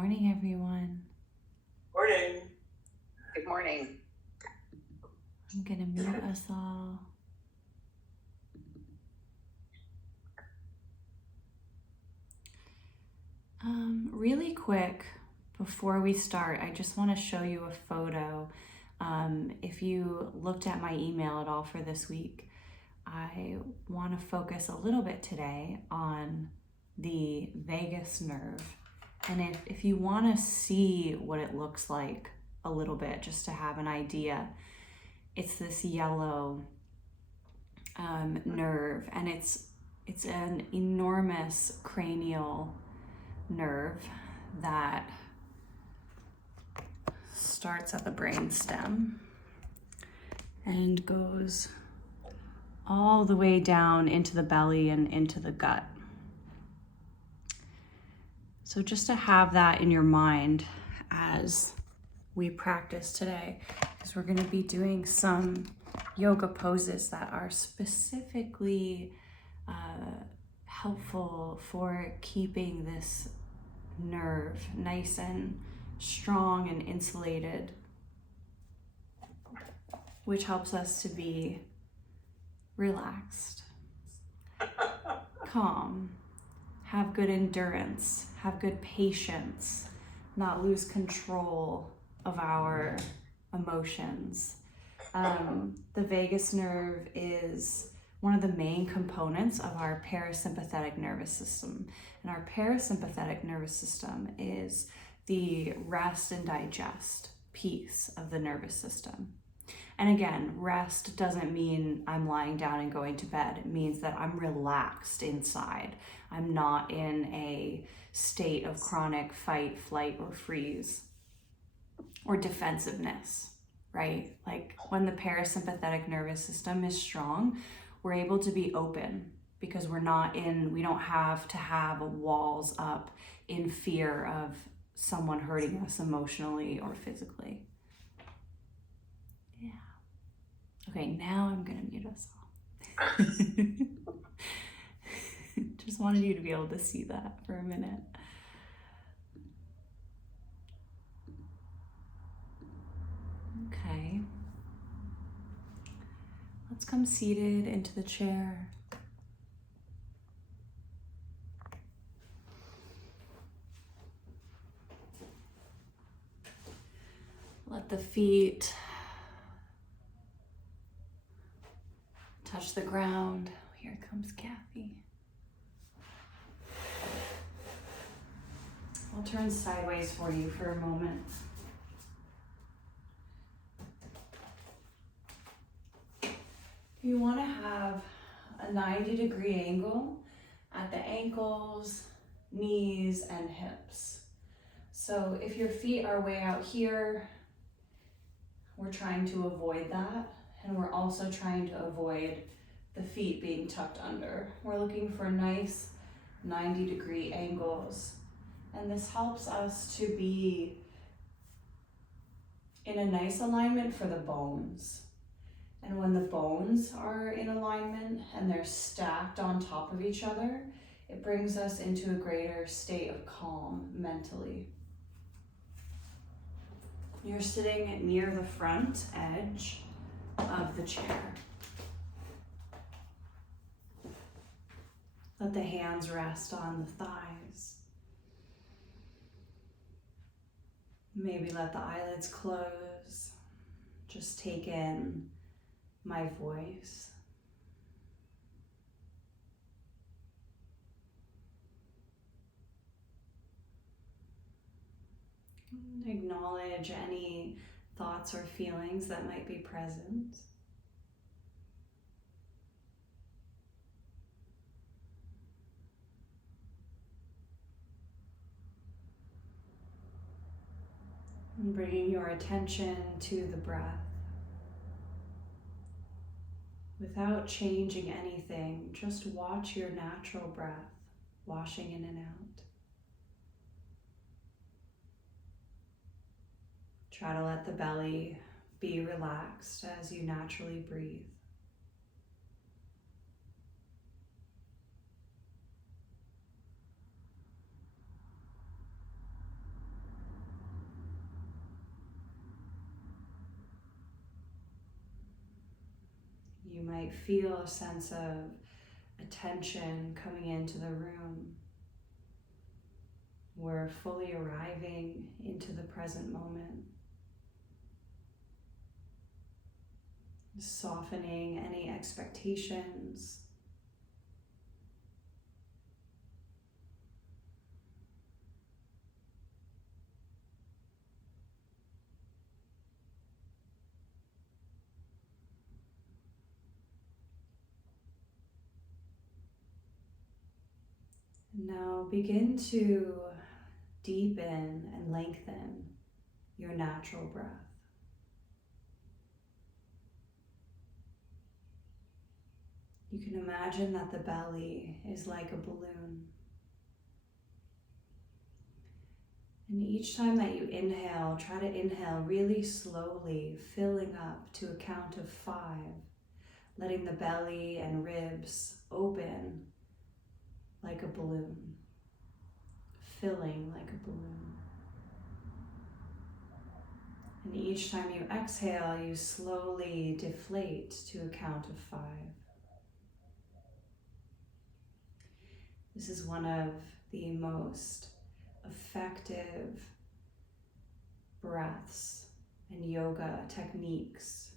morning, everyone. Morning. Good morning. I'm gonna mute us all. Really quick, before we start, I just want to show you a photo. If you looked at my email at all for this week, I want to focus a little bit today on the vagus nerve. And if you want to see what it looks like a little bit, just to have an idea, it's this yellow nerve, and it's an enormous cranial nerve that starts at the brainstem and goes all the way down into the belly and into the gut. So just to have that in your mind as we practice today, because we're going to be doing some yoga poses that are specifically helpful for keeping this nerve nice and strong and insulated, which helps us to be relaxed, calm, have good endurance, have good patience, not lose control of our emotions. The vagus nerve is one of the main components of our parasympathetic nervous system. And our parasympathetic nervous system is the rest and digest piece of the nervous system. And again, rest doesn't mean I'm lying down and going to bed. It means that I'm relaxed inside. I'm not in a state of chronic fight, flight, or freeze, or defensiveness, right? Like when the parasympathetic nervous system is strong, we're able to be open because we don't have to have walls up in fear of someone hurting us emotionally or physically. Yeah. Okay, now I'm gonna mute us all. Just wanted you to be able to see that for a minute. Okay. Let's come seated into the chair. Let the feet touch the ground. Here comes Kathy. I'll turn sideways for you for a moment. You want to have a 90-degree angle at the ankles, knees, and hips. So if your feet are way out here, we're trying to avoid that. And we're also trying to avoid the feet being tucked under. We're looking for nice 90-degree angles. And this helps us to be in a nice alignment for the bones. And when the bones are in alignment and they're stacked on top of each other, it brings us into a greater state of calm mentally. You're sitting near the front edge of the chair. Let the hands rest on the thighs. Maybe let the eyelids close. Just take in my voice. Acknowledge any thoughts or feelings that might be present. And bringing your attention to the breath. Without changing anything, just watch your natural breath washing in and out. Try to let the belly be relaxed as you naturally breathe. You might feel a sense of attention coming into the room. We're fully arriving into the present moment. Softening any expectations. Now begin to deepen and lengthen your natural breath. You can imagine that the belly is like a balloon. And each time that you inhale, try to inhale really slowly, filling up to a count of 5, letting the belly and ribs open like a balloon, filling like a balloon. And each time you exhale, you slowly deflate to a count of 5. This is one of the most effective breaths and yoga techniques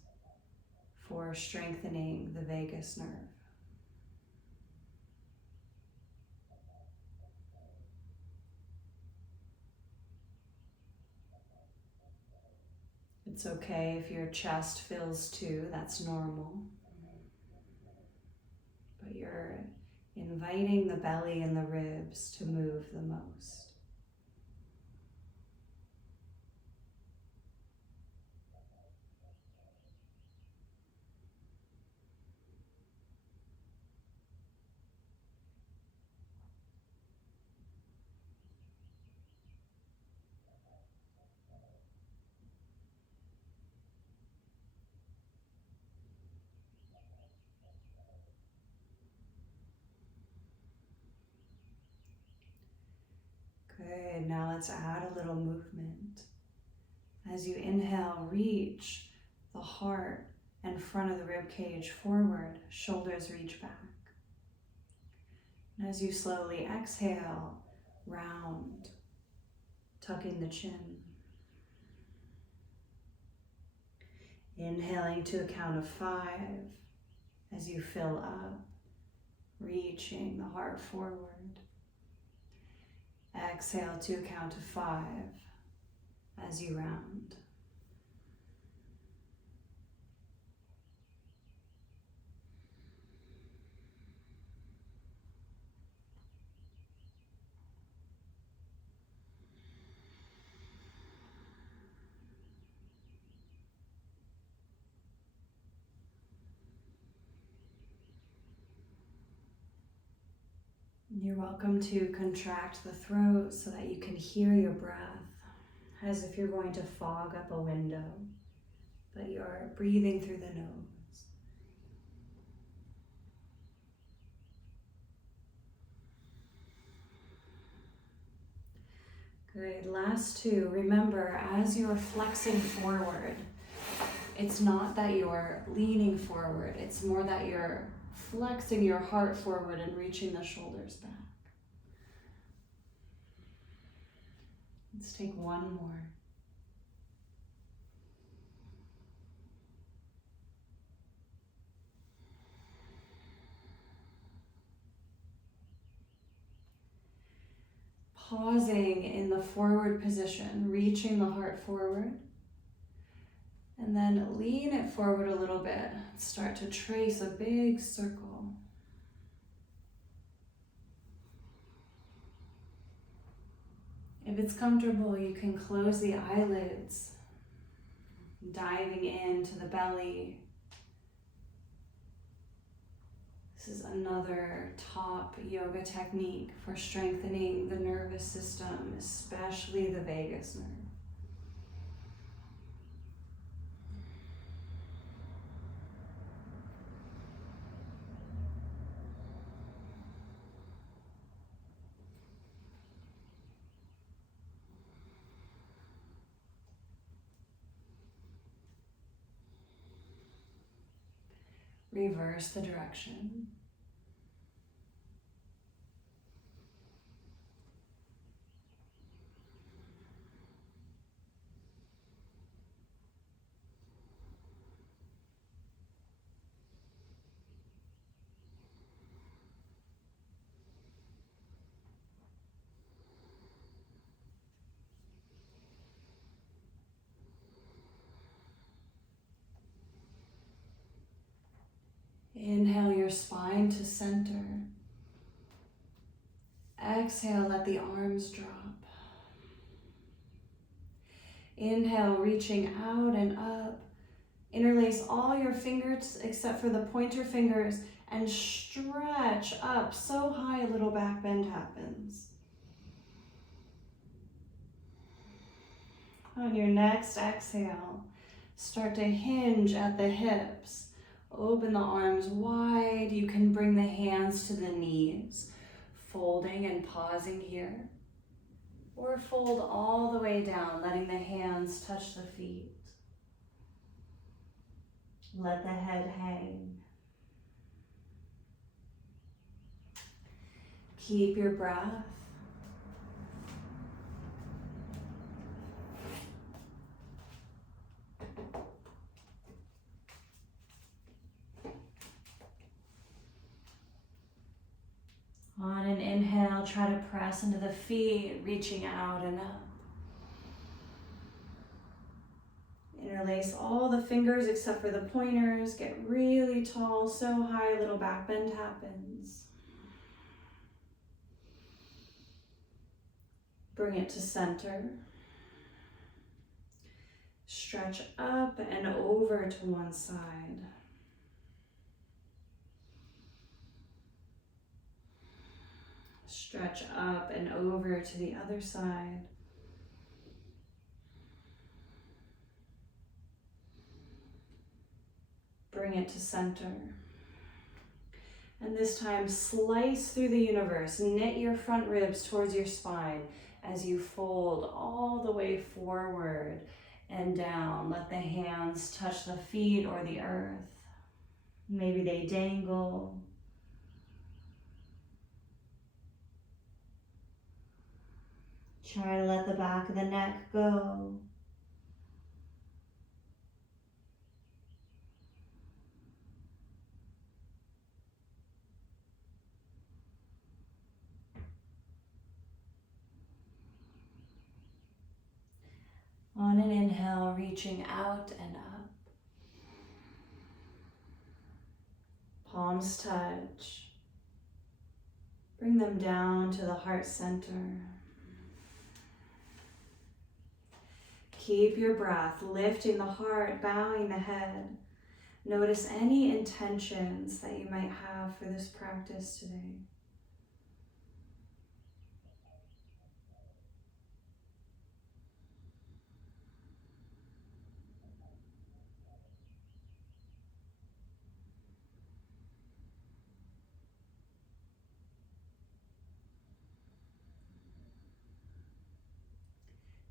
for strengthening the vagus nerve. It's okay if your chest fills too, that's normal. But you're inviting the belly and the ribs to move the most. Good, now let's add a little movement. As you inhale, reach the heart and front of the rib cage forward, shoulders reach back. And as you slowly exhale, round, tucking the chin. Inhaling to a count of 5 as you fill up, reaching the heart forward. Exhale to a count of 5 as you round. You're welcome to contract the throat so that you can hear your breath, as if you're going to fog up a window, but you're breathing through the nose. Good, last 2. Remember, as you're flexing forward, it's not that you're leaning forward, it's more that you're flexing your heart forward and reaching the shoulders back. Let's take one more. Pausing in the forward position, reaching the heart forward, and then lean it forward a little bit. Start to trace a big circle. If it's comfortable, you can close the eyelids, diving into the belly. This is another top yoga technique for strengthening the nervous system, especially the vagus nerve. Reverse the direction. Inhale your spine to center. Exhale, let the arms drop. Inhale, reaching out and up. Interlace all your fingers except for the pointer fingers and stretch up so high a little back bend happens. On your next exhale, start to hinge at the hips. Open the arms wide. You can bring the hands to the knees, folding and pausing here. Or fold all the way down, letting the hands touch the feet. Let the head hang. Keep your breath. On an inhale, try to press into the feet, reaching out and up. Interlace all the fingers except for the pointers. Get really tall, so high, a little back bend happens. Bring it to center. Stretch up and over to one side. Stretch up and over to the other side. Bring it to center. And this time, slice through the universe. Knit your front ribs towards your spine as you fold all the way forward and down. Let the hands touch the feet or the earth. Maybe they dangle. Try to let the back of the neck go. On an inhale, reaching out and up. Palms touch. Bring them down to the heart center. Keep your breath, lifting the heart, bowing the head. Notice any intentions that you might have for this practice today.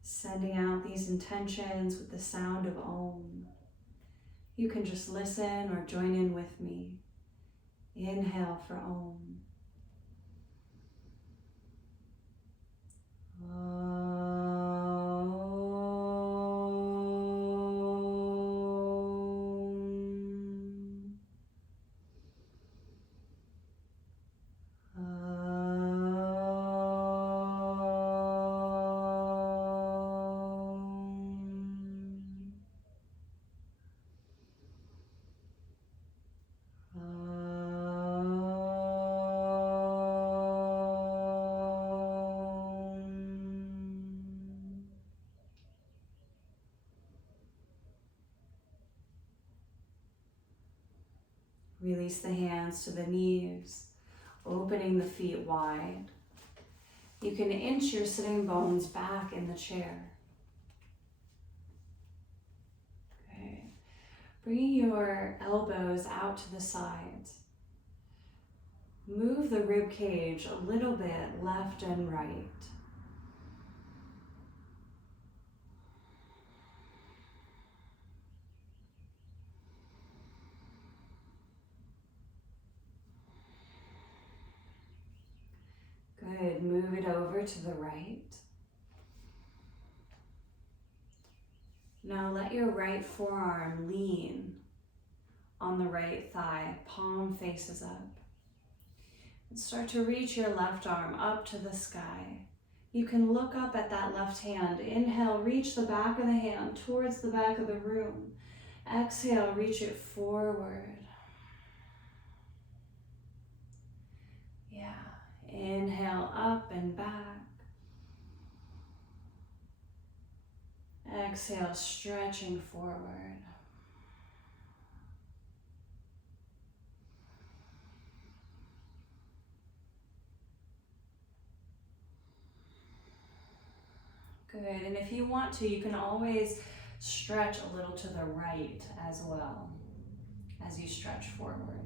Sending out these intentions with the sound of Om. You can just listen or join in with me. Inhale for Om. Release the hands to the knees, opening the feet wide. You can inch your sitting bones back in the chair. Okay. Bringing your elbows out to the sides. Move the rib cage a little bit left and right. Good, move it over to the right. Now let your right forearm lean on the right thigh, palm faces up. And start to reach your left arm up to the sky. You can look up at that left hand. Inhale, reach the back of the hand towards the back of the room. Exhale, reach it forward. Yeah, inhale up and back. Exhale, stretching forward. Good, and if you want to, you can always stretch a little to the right as well as you stretch forward.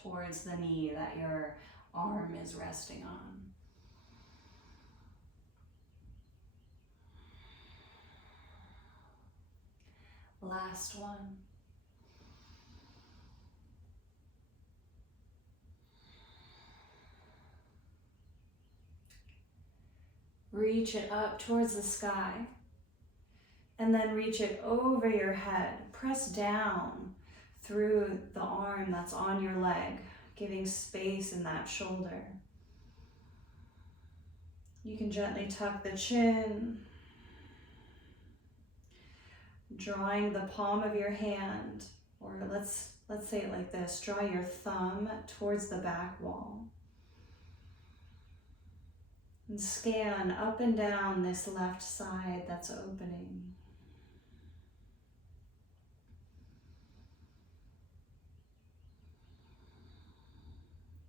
Towards the knee that your arm is resting on. Last one. Reach it up towards the sky, and then reach it over your head. Press down through the arm that's on your leg, giving space in that shoulder. You can gently tuck the chin, drawing the palm of your hand, or let's say it like this, draw your thumb towards the back wall. And scan up and down this left side that's opening.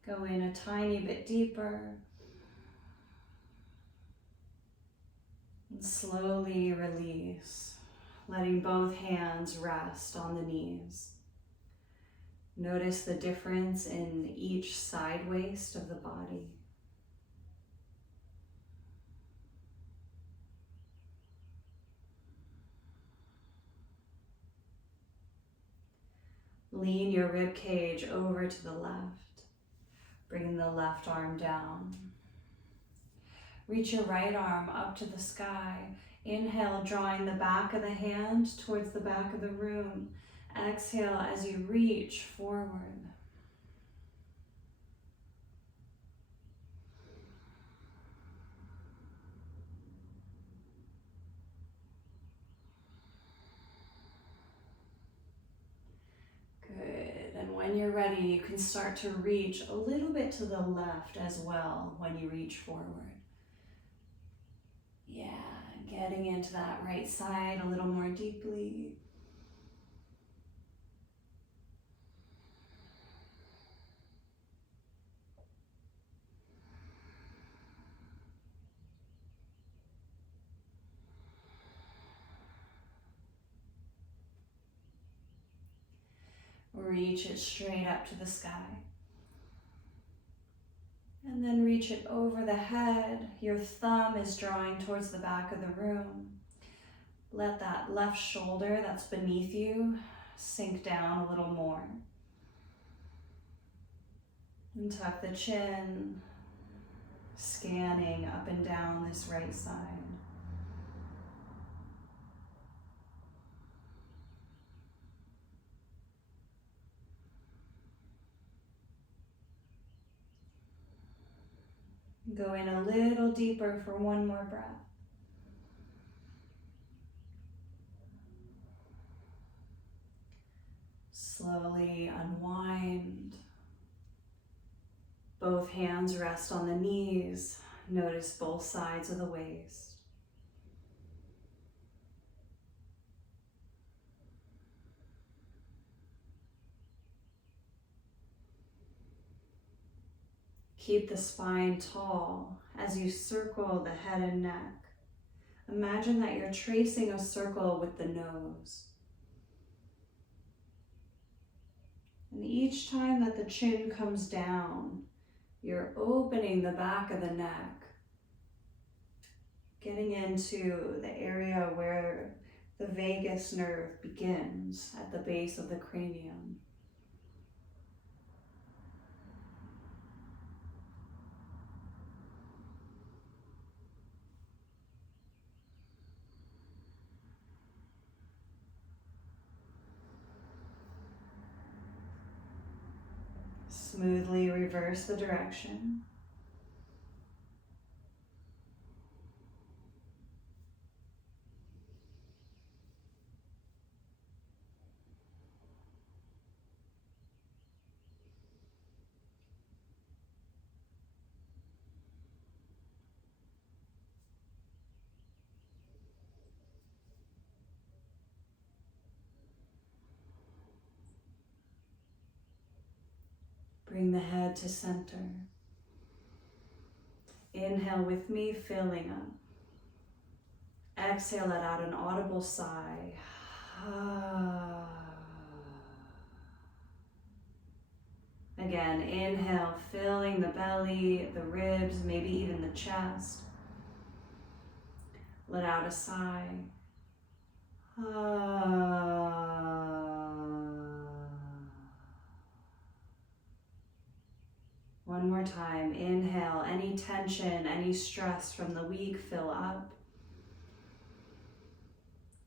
Go in a tiny bit deeper. And slowly release, letting both hands rest on the knees. Notice the difference in each side waist of the body. Lean your rib cage over to the left, bringing the left arm down. Reach your right arm up to the sky. Inhale, drawing the back of the hand towards the back of the room. Exhale as you reach forward. When you're ready, you can start to reach a little bit to the left as well when you reach forward. Yeah, getting into that right side a little more deeply. Reach it straight up to the sky. And then reach it over the head. Your thumb is drawing towards the back of the room. Let that left shoulder that's beneath you sink down a little more. And tuck the chin, scanning up and down this right side. Go in a little deeper for one more breath. Slowly unwind. Both hands rest on the knees. Notice both sides of the waist. Keep the spine tall as you circle the head and neck. Imagine that you're tracing a circle with the nose. And each time that the chin comes down, you're opening the back of the neck, getting into the area where the vagus nerve begins at the base of the cranium. Smoothly reverse the direction. Bring the head to center. Inhale with me, filling up. Exhale, let out an audible sigh. Again, inhale, filling the belly, the ribs, maybe even the chest. Let out a sigh. One more time. Inhale, any tension, any stress from the week, fill up.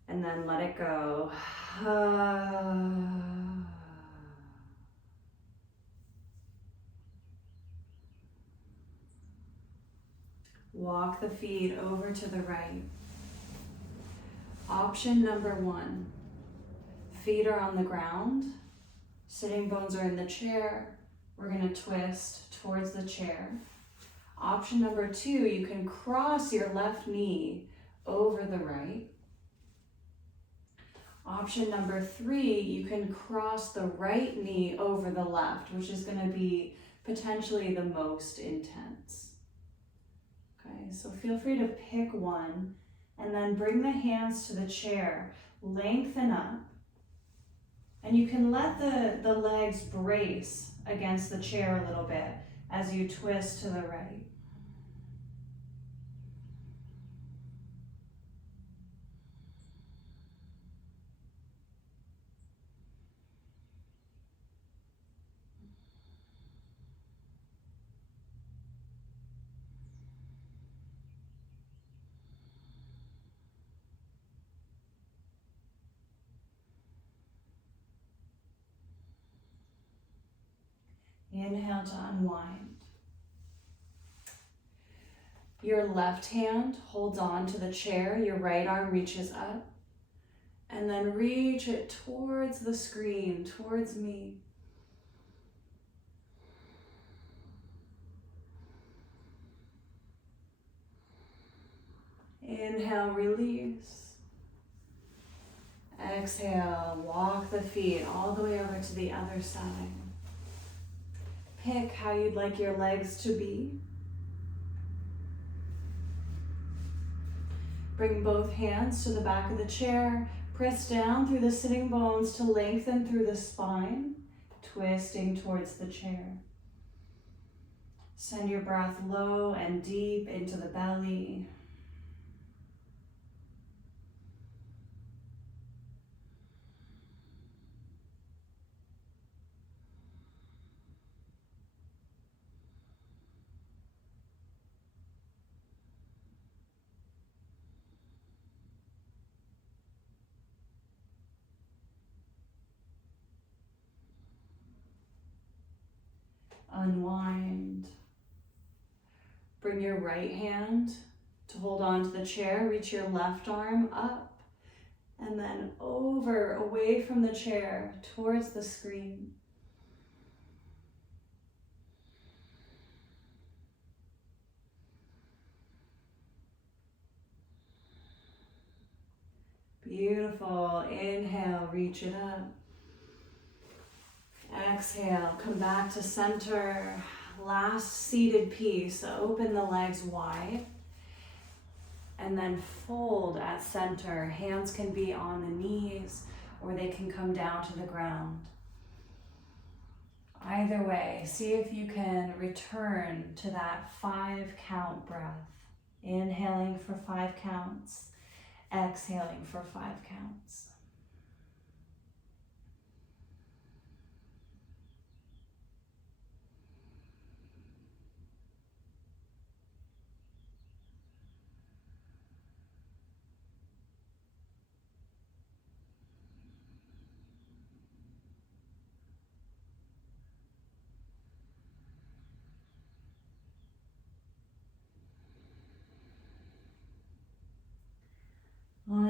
And then let it go. Walk the feet over to the right. Option number 1. Feet are on the ground. Sitting bones are in the chair. We're going to twist towards the chair. Option number 2, you can cross your left knee over the right. Option number 3, you can cross the right knee over the left, which is going to be potentially the most intense. Okay, so feel free to pick one and then bring the hands to the chair, lengthen up, and you can let the legs brace against the chair a little bit as you twist to the right. Inhale to unwind. Your left hand holds on to the chair, your right arm reaches up, and then reach it towards the screen, towards me. Inhale, release. Exhale, walk the feet all the way over to the other side. Pick how you'd like your legs to be. Bring both hands to the back of the chair. Press down through the sitting bones to lengthen through the spine, twisting towards the chair. Send your breath low and deep into the belly. Unwind. Bring your right hand to hold on to the chair. Reach your left arm up and then over, away from the chair, towards the screen. Beautiful. Inhale, reach it up. Exhale, come back to center. Last seated piece. So open the legs wide and then fold at center. Hands can be on the knees or they can come down to the ground. Either way, see if you can return to that 5 count breath. Inhaling for 5 counts, exhaling for 5 counts.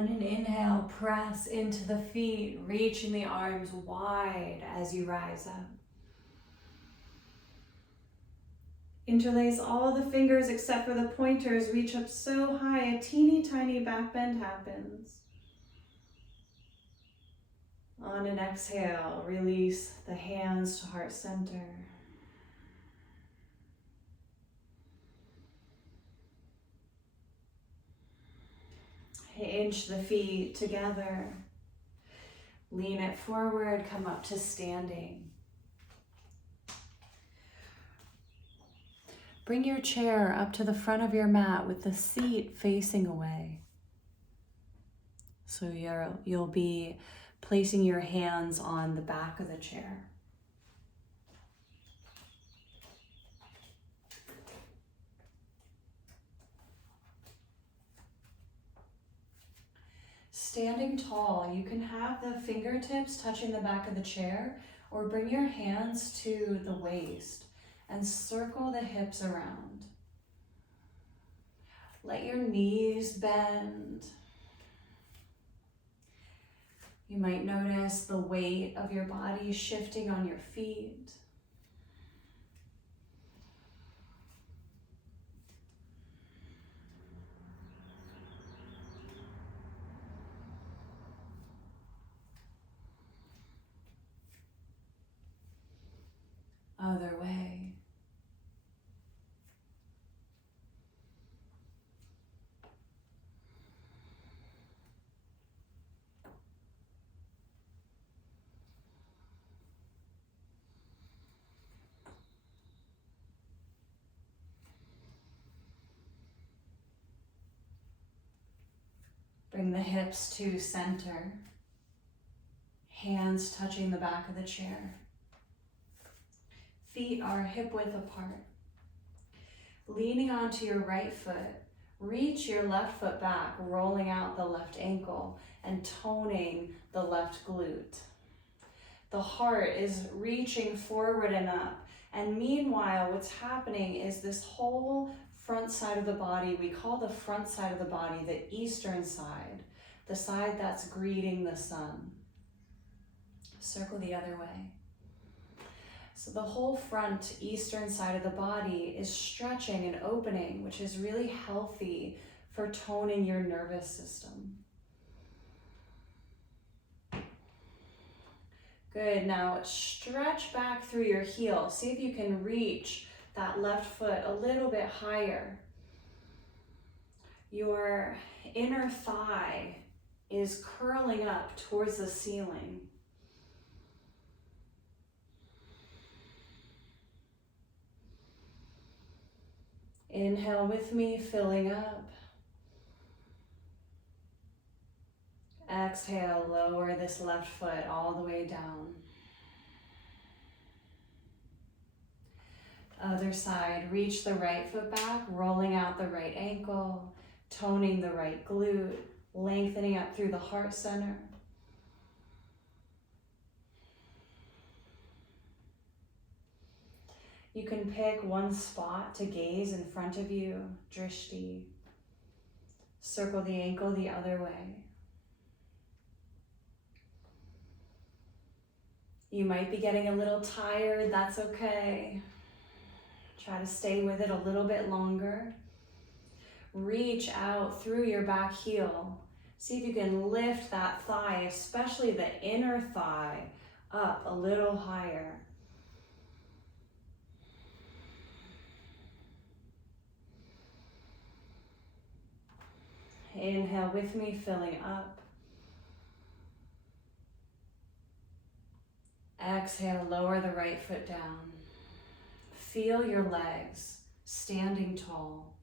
On an inhale, press into the feet, reaching the arms wide as you rise up. Interlace all the fingers except for the pointers. Reach up so high, a teeny tiny back bend happens. On an exhale, release the hands to heart center. Hinge the feet together. Lean it forward, come up to standing. Bring your chair up to the front of your mat with the seat facing away. So you'll be placing your hands on the back of the chair. Standing tall, you can have the fingertips touching the back of the chair or bring your hands to the waist and circle the hips around. Let your knees bend. You might notice the weight of your body shifting on your feet. Other way. Bring the hips to center. Hands touching the back of the chair. Feet are hip width apart. Leaning onto your right foot, reach your left foot back, rolling out the left ankle and toning the left glute. The heart is reaching forward and up. And meanwhile, what's happening is this whole front side of the body, we call the front side of the body the eastern side, the side that's greeting the sun. Circle the other way. So the whole front eastern side of the body is stretching and opening, which is really healthy for toning your nervous system. Good, now stretch back through your heel. See if you can reach that left foot a little bit higher. Your inner thigh is curling up towards the ceiling. Inhale with me, filling up. Exhale, lower this left foot all the way down. Other side, reach the right foot back, rolling out the right ankle, toning the right glute, lengthening up through the heart center. You can pick one spot to gaze in front of you, drishti. Circle the ankle the other way. You might be getting a little tired, that's okay. Try to stay with it a little bit longer. Reach out through your back heel. See if you can lift that thigh, especially the inner thigh, up a little higher. Inhale with me, filling up. Exhale, lower the right foot down. Feel your legs standing tall.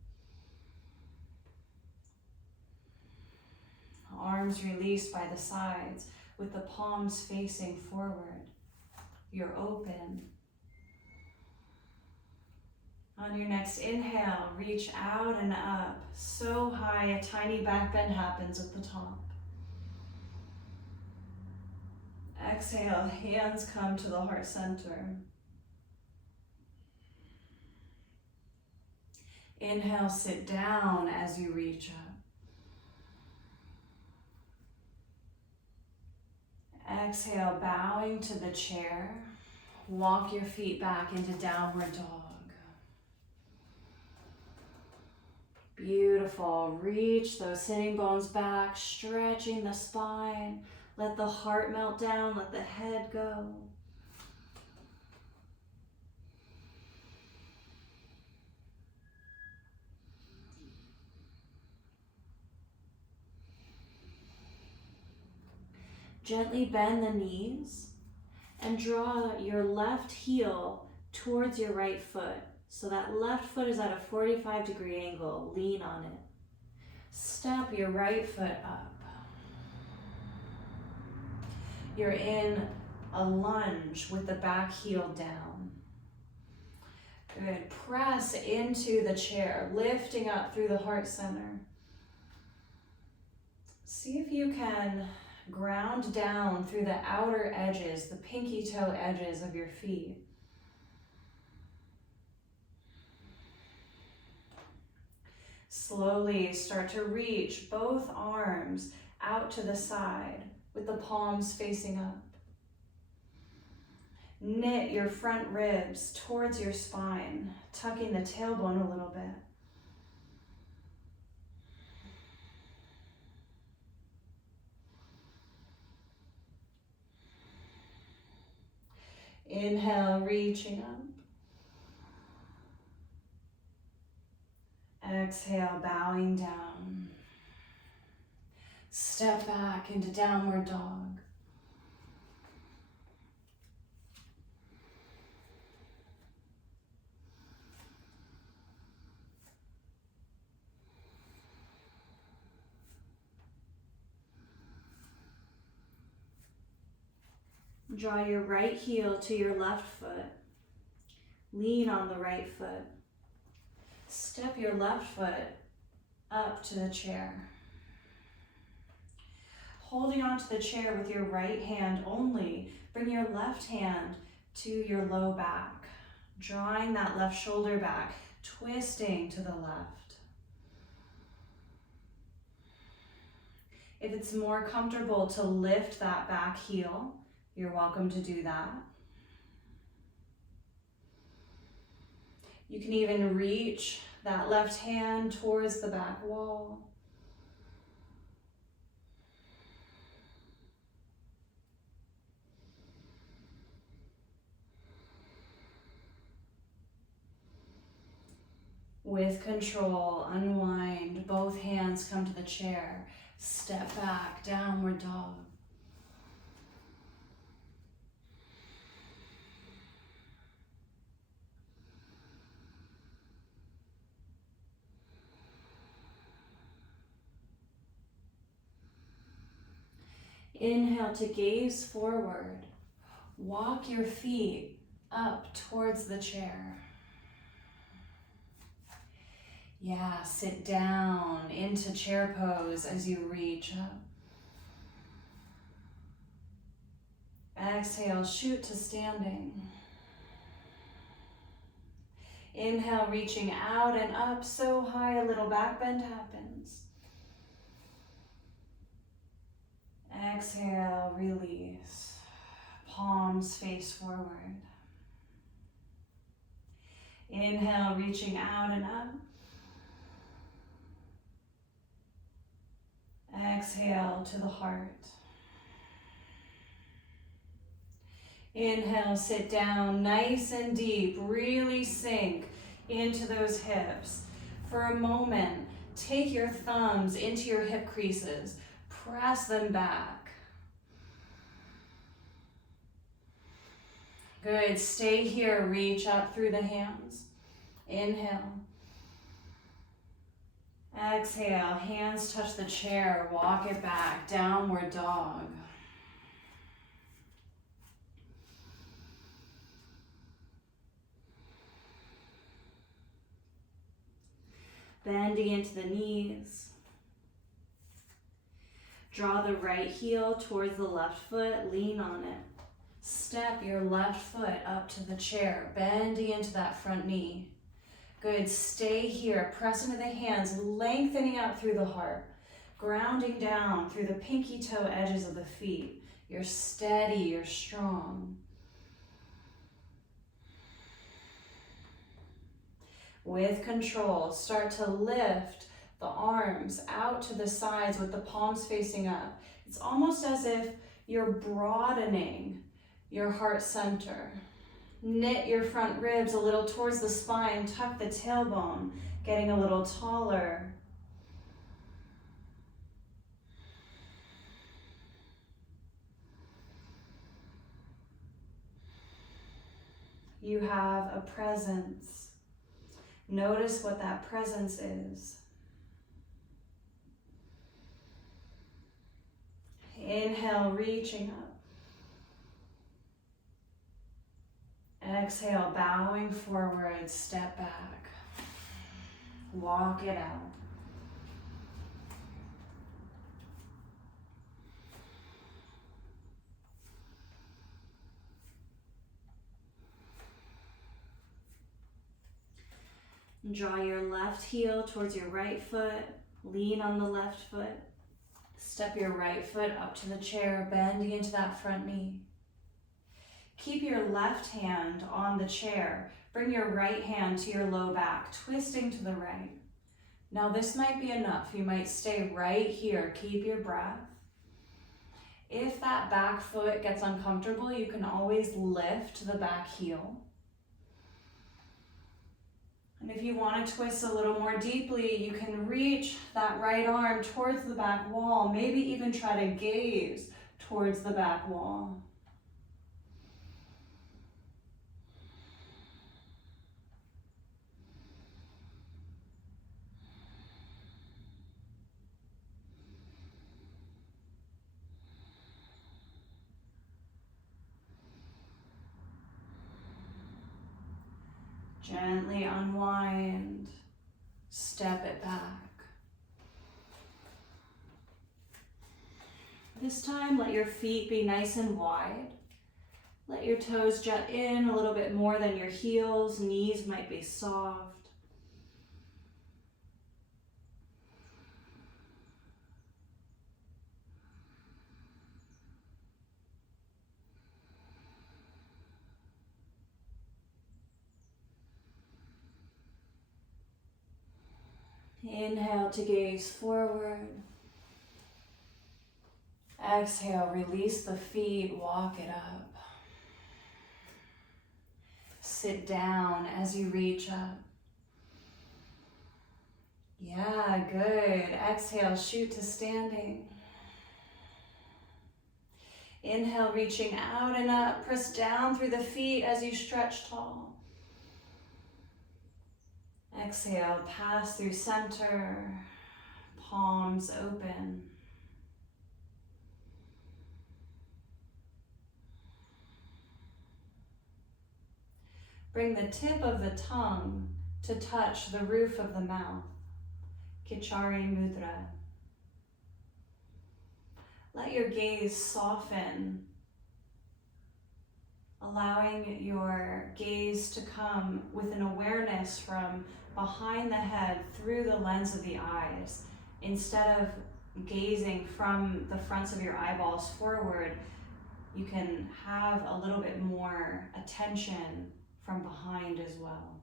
Arms released by the sides with the palms facing forward. You're open. On your next inhale, reach out and up. So high, a tiny back bend happens at the top. Exhale, hands come to the heart center. Inhale, sit down as you reach up. Exhale, bowing to the chair. Walk your feet back into downward dog. Beautiful. Reach those sitting bones back, stretching the spine. Let the heart melt down, let the head go. Gently bend the knees and draw your left heel towards your right foot. So that left foot is at a 45-degree angle. Lean on it. Step your right foot up. You're in a lunge with the back heel down. Good. Press into the chair, lifting up through the heart center. See if you can ground down through the outer edges, the pinky toe edges of your feet. Slowly start to reach both arms out to the side with the palms facing up. Knit your front ribs towards your spine, tucking the tailbone a little bit. Inhale, reaching up. Exhale, bowing down. Step back into downward dog. Draw your right heel to your left foot. Lean on the right foot. Step your left foot up to the chair. Holding onto the chair with your right hand only, bring your left hand to your low back, drawing that left shoulder back, twisting to the left. If it's more comfortable to lift that back heel, you're welcome to do that. You can even reach that left hand towards the back wall. With control, unwind, both hands come to the chair. Step back, downward dog. Inhale to gaze forward. Walk your feet up towards the chair. Yeah, sit down into chair pose as you reach up. Exhale, shoot to standing. Inhale, reaching out and up so high a little back bend happens. Exhale, release. Palms face forward. Inhale, reaching out and up. Exhale to the heart. Inhale, sit down nice and deep. Really sink into those hips. For a moment, take your thumbs into your hip creases. Press them back. Good. Stay here. Reach up through the hands. Inhale. Exhale. Hands touch the chair. Walk it back. Downward dog. Bending into the knees. Draw the right heel towards the left foot, lean on it. Step your left foot up to the chair, bending into that front knee. Good, stay here, press into the hands, lengthening up through the heart, grounding down through the pinky toe edges of the feet. You're steady, you're strong. With control, start to lift the arms out to the sides with the palms facing up. It's almost as if you're broadening your heart center. Knit your front ribs a little towards the spine, tuck the tailbone, getting a little taller. You have a presence. Notice what that presence is. Inhale, reaching up. Exhale, bowing forward, step back. Walk it out. Draw your left heel towards your right foot. Lean on the left foot. Step your right foot up to the chair, bending into that front knee. Keep your left hand on the chair. Bring your right hand to your low back, twisting to the right. Now this might be enough. You might stay right here. Keep your breath. If that back foot gets uncomfortable, you can always lift the back heel. And if you want to twist a little more deeply, you can reach that right arm towards the back wall. Maybe even try to gaze towards the back wall. Gently unwind, step it back. This time, let your feet be nice and wide. Let your toes jut in a little bit more than your heels. Knees might be soft. Inhale to gaze forward. Exhale, release the feet, walk it up. Sit down as you reach up. Yeah, good. Exhale, shoot to standing. Inhale, reaching out and up. Press down through the feet as you stretch tall. Exhale, pass through center, palms open. Bring the tip of the tongue to touch the roof of the mouth, Kichari Mudra. Let your gaze soften, allowing your gaze to come with an awareness from behind the head through the lens of the eyes. Instead of gazing from the fronts of your eyeballs forward, you can have a little bit more attention from behind as well.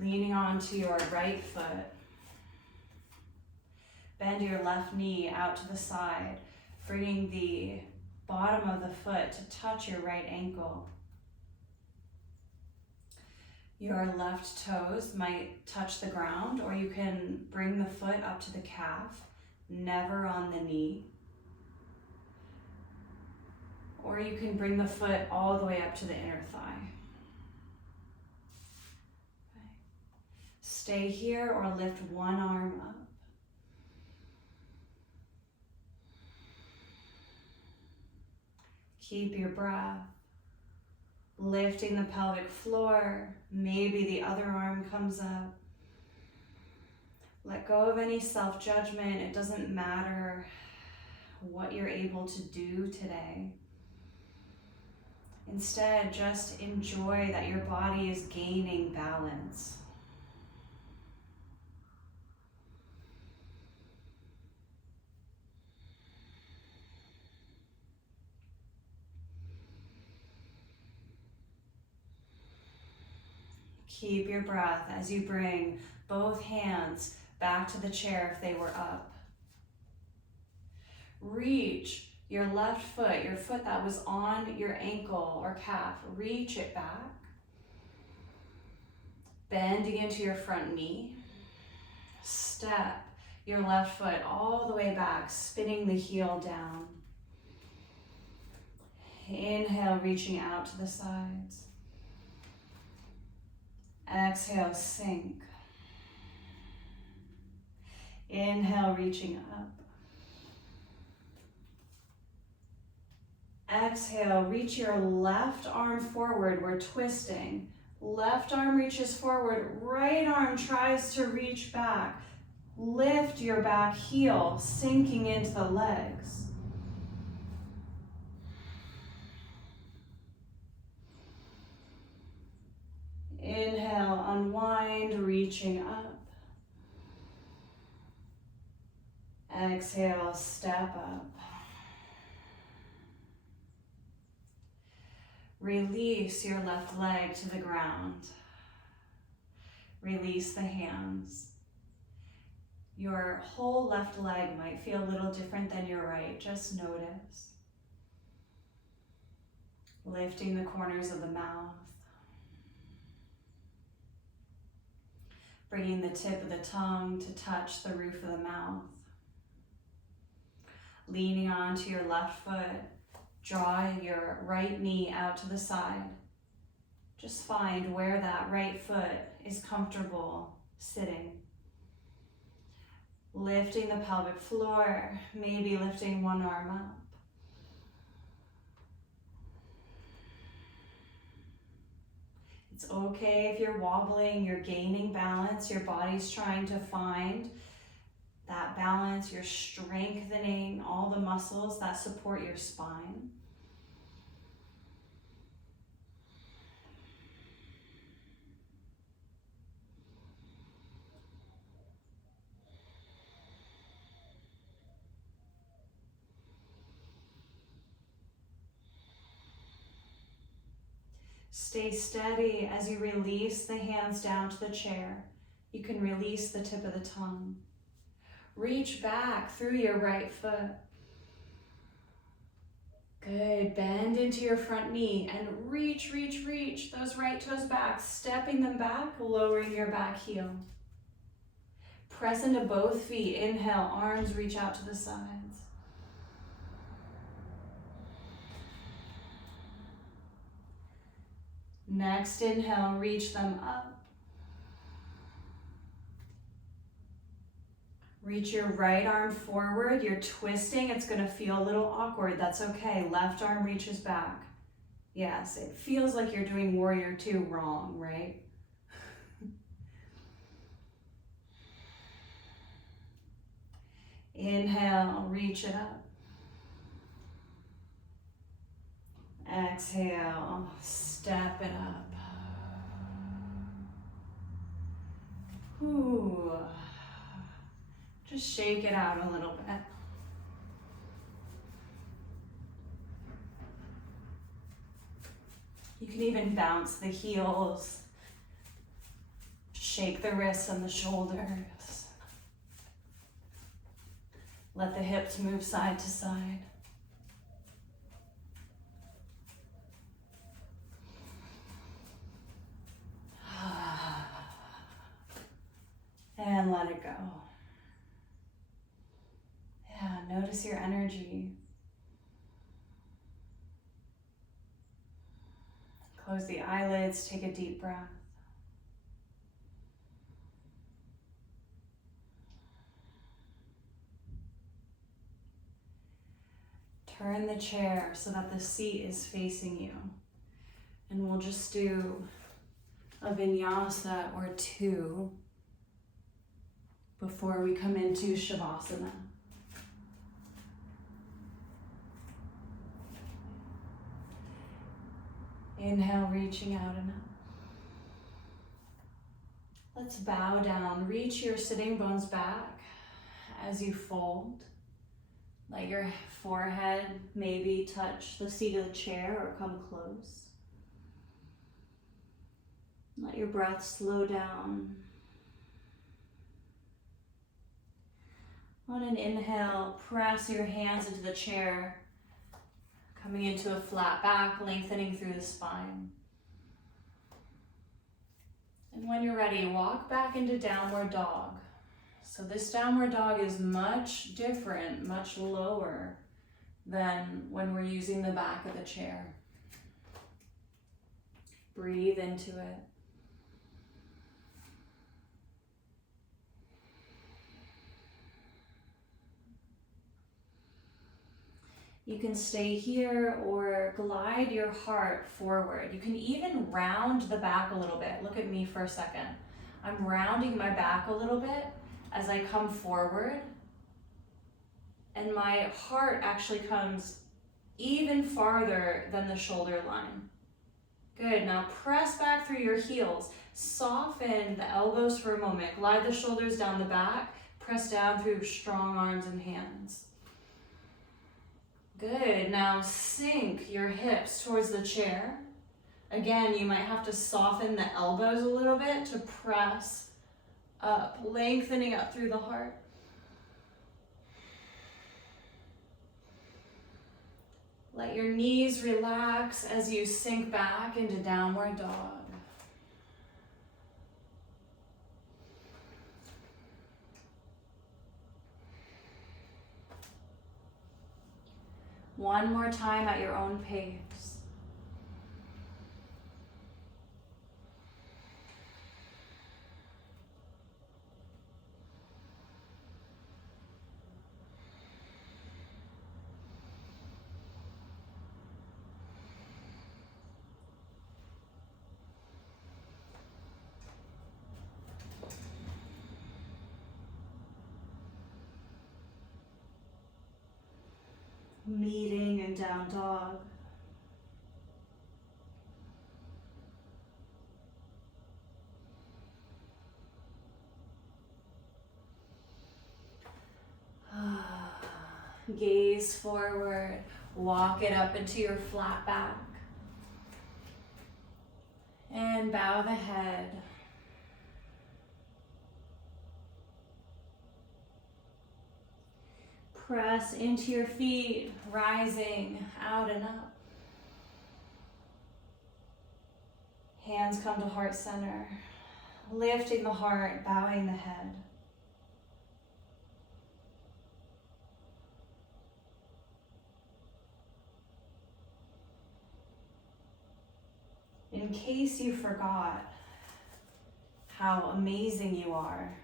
Leaning onto your right foot. Bend your left knee out to the side, bringing the bottom of the foot to touch your right ankle. Your left toes might touch the ground, or you can bring the foot up to the calf, never on the knee. Or you can bring the foot all the way up to the inner thigh. Okay. Stay here or lift one arm up. Keep your breath, lifting the pelvic floor. Maybe the other arm comes up. Let go of any self-judgment. It doesn't matter what you're able to do today. Instead, just enjoy that your body is gaining balance. Keep your breath as you bring both hands back to the chair if they were up. Reach your left foot, your foot that was on your ankle or calf, reach it back. Bending into your front knee. Step your left foot all the way back, spinning the heel down. Inhale, reaching out to the sides. Exhale, sink. Inhale, reaching up. Exhale, reach your left arm forward. We're twisting. Left arm reaches forward. Right arm tries to reach back. Lift your back heel, sinking into the legs. Inhale, unwind, reaching up. Exhale, step up. Release your left leg to the ground. Release the hands. Your whole left leg might feel a little different than your right. Just notice. Lifting the corners of the mouth. Bringing the tip of the tongue to touch the roof of the mouth. Leaning onto your left foot. Draw your right knee out to the side. Just find where that right foot is comfortable sitting. Lifting the pelvic floor, maybe lifting one arm up. It's okay if you're wobbling, you're gaining balance, your body's trying to find that balance, you're strengthening all the muscles that support your spine. Stay steady as you release the hands down to the chair. You can release the tip of the tongue. Reach back through your right foot. Good, bend into your front knee and reach those right toes back, stepping them back, lowering your back heel. Press into both feet, inhale, arms reach out to the sides. Next inhale, reach them up. Reach your right arm forward. You're twisting. It's going to feel a little awkward. That's okay. Left arm reaches back. Yes, it feels like you're doing warrior two wrong, right? Inhale, reach it up. Exhale, step it up. Ooh. Just shake it out a little bit. You can even bounce the heels, shake the wrists and the shoulders. Let the hips move side to side. And let it go. Yeah, notice your energy. Close the eyelids, take a deep breath. Turn the chair so that the seat is facing you. And we'll just do a vinyasa or two before we come into shavasana. Inhale, reaching out and up. Let's bow down. Reach your sitting bones back as you fold. Let your forehead maybe touch the seat of the chair or come close. Let your breath slow down. On an inhale, press your hands into the chair, coming into a flat back, lengthening through the spine. And when you're ready, walk back into downward dog. So this downward dog is much different, much lower than when we're using the back of the chair. Breathe into it. You can stay here or glide your heart forward. You can even round the back a little bit. Look at me for a second. I'm rounding my back a little bit as I come forward. And my heart actually comes even farther than the shoulder line. Good, now press back through your heels. Soften the elbows for a moment. Glide the shoulders down the back. Press down through strong arms and hands. Good, now sink your hips towards the chair. Again, you might have to soften the elbows a little bit to press up, lengthening up through the heart. Let your knees relax as you sink back into downward dog. One more time at your own pace. Meeting and down dog. Gaze forward, walk it up into your flat back. And bow the head. Press into your feet, rising out and up. Hands come to heart center, lifting the heart, bowing the head. In case you forgot how amazing you are,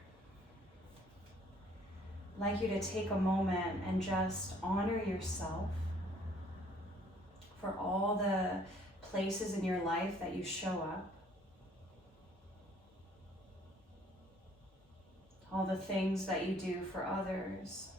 I'd like you to take a moment and just honor yourself for all the places in your life that you show up, all the things that you do for others,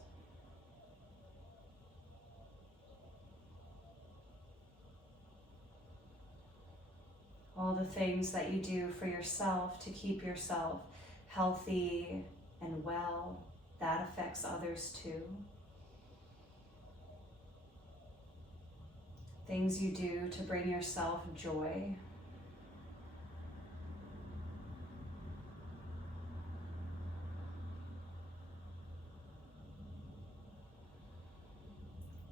all the things that you do for yourself to keep yourself healthy and well. That affects others too. Things you do to bring yourself joy.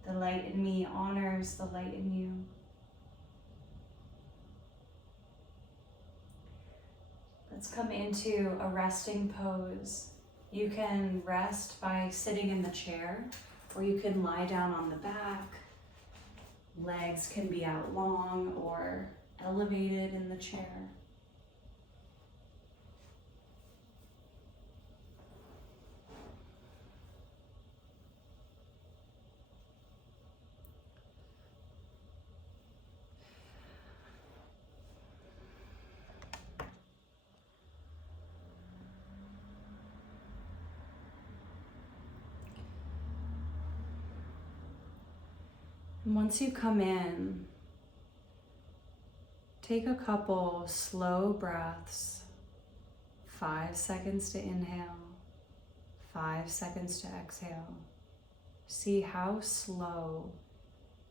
The light in me honors the light in you. Let's come into a resting pose. You can rest by sitting in the chair, or you can lie down on the back. Legs can be out long or elevated in the chair. And once you come in, take a couple slow breaths. 5 seconds to inhale, 5 seconds to exhale. See how slow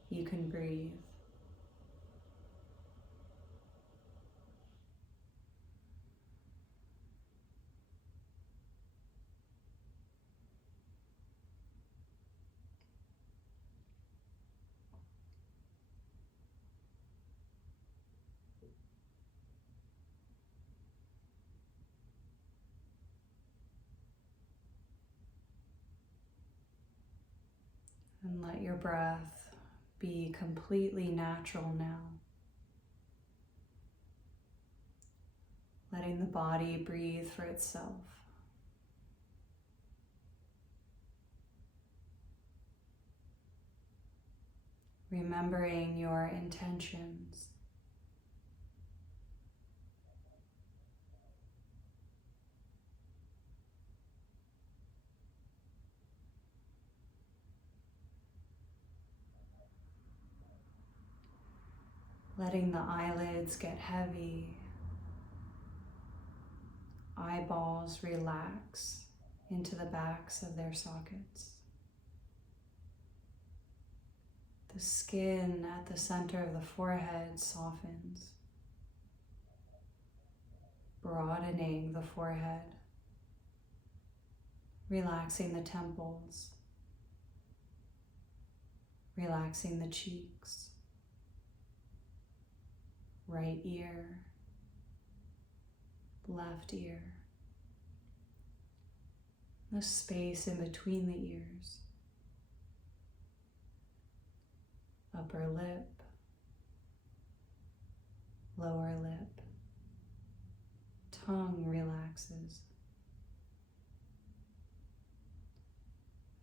you can breathe. And let your breath be completely natural now. Letting the body breathe for itself. Remembering your intentions. Letting the eyelids get heavy. Eyeballs relax into the backs of their sockets. The skin at the center of the forehead softens, broadening the forehead, relaxing the temples, relaxing the cheeks, right ear, left ear, the space in between the ears, upper lip, lower lip, tongue relaxes,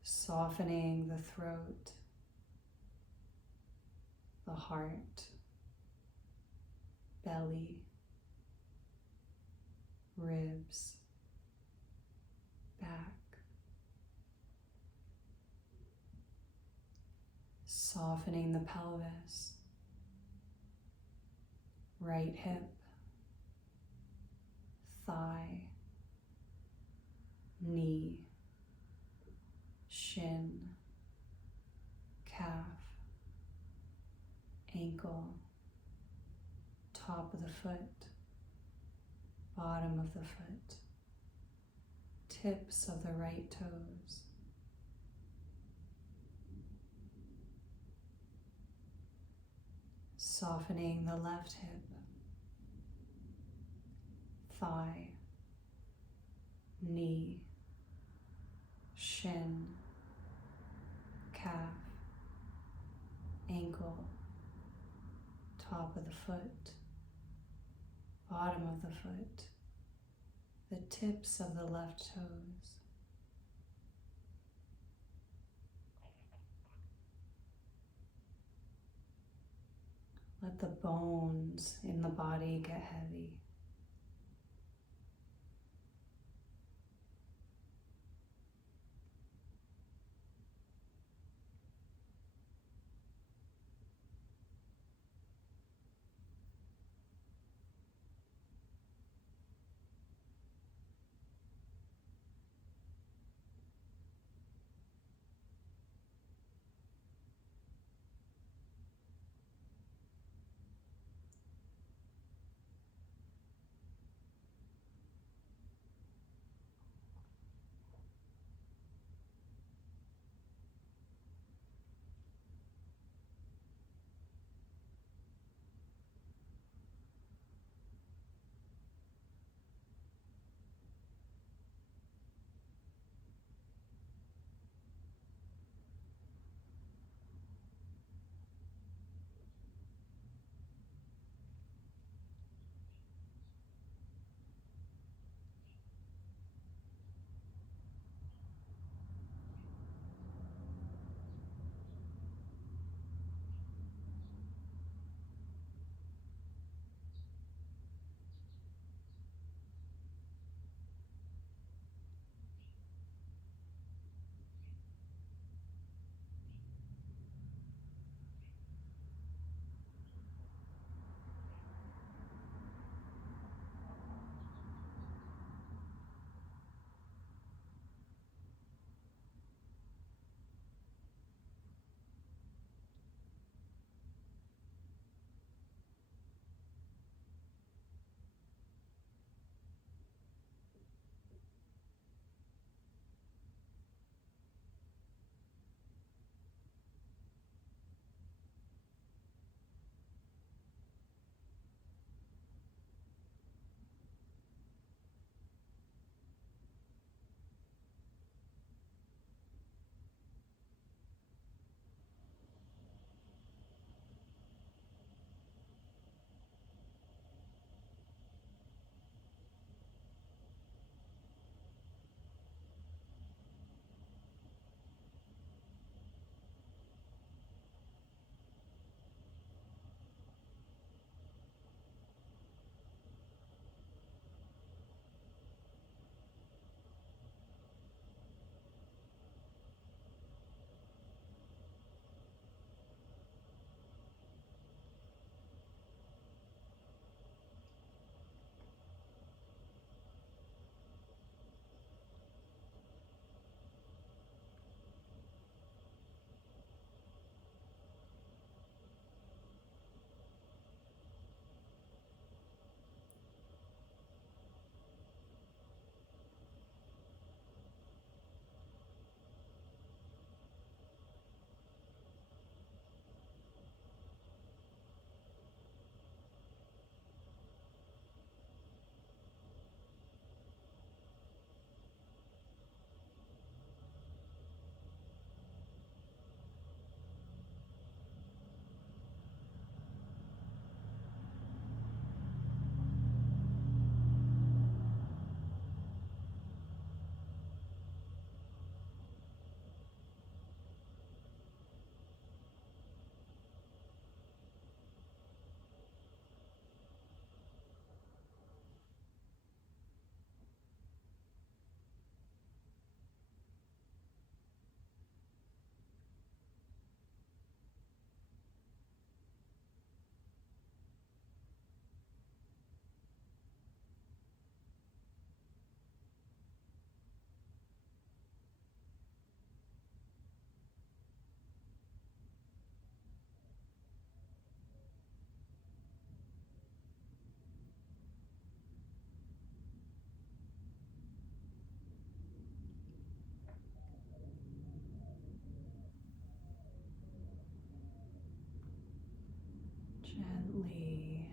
softening the throat, the heart, belly, ribs, back, softening the pelvis, right hip, thigh, knee, shin, calf, ankle, top of the foot, bottom of the foot, tips of the right toes, softening the left hip, thigh, knee, shin, calf, ankle, top of the foot, bottom of the foot, the tips of the left toes. Let the bones in the body get heavy. gently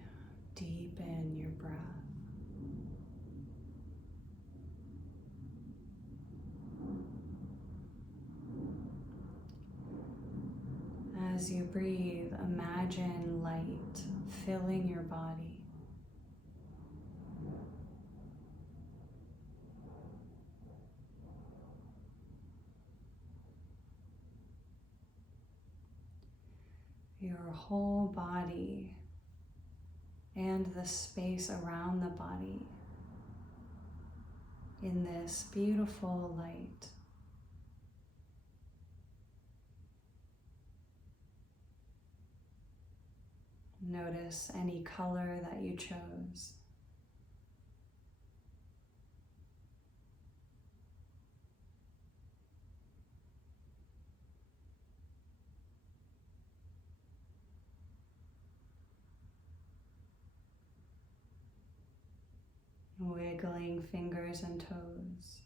deepen your breath. As you breathe, imagine light filling your body. Your whole body and the space around the body in this beautiful light. Notice any color that you chose. Wiggling fingers and toes.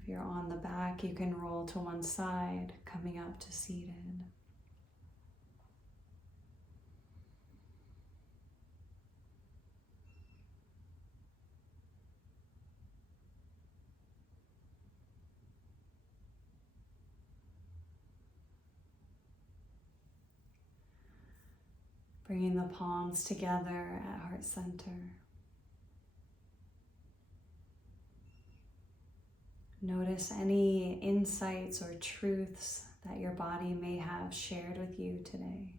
If you're on the back, you can roll to one side, coming up to seated. Bringing the palms together at heart center. Notice any insights or truths that your body may have shared with you today.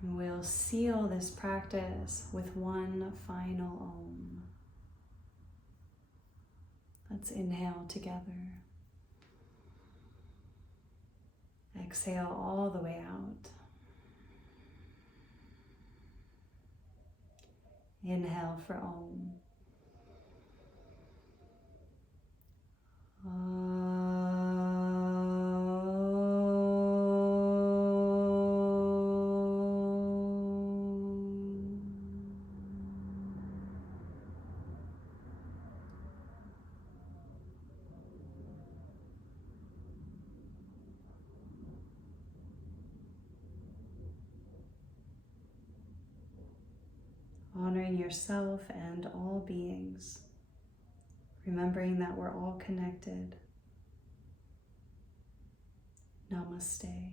And we'll seal this practice with one final Om. Let's inhale together. Exhale all the way out. Inhale for Om. Honoring yourself and all beings, remembering that we're all connected. Namaste.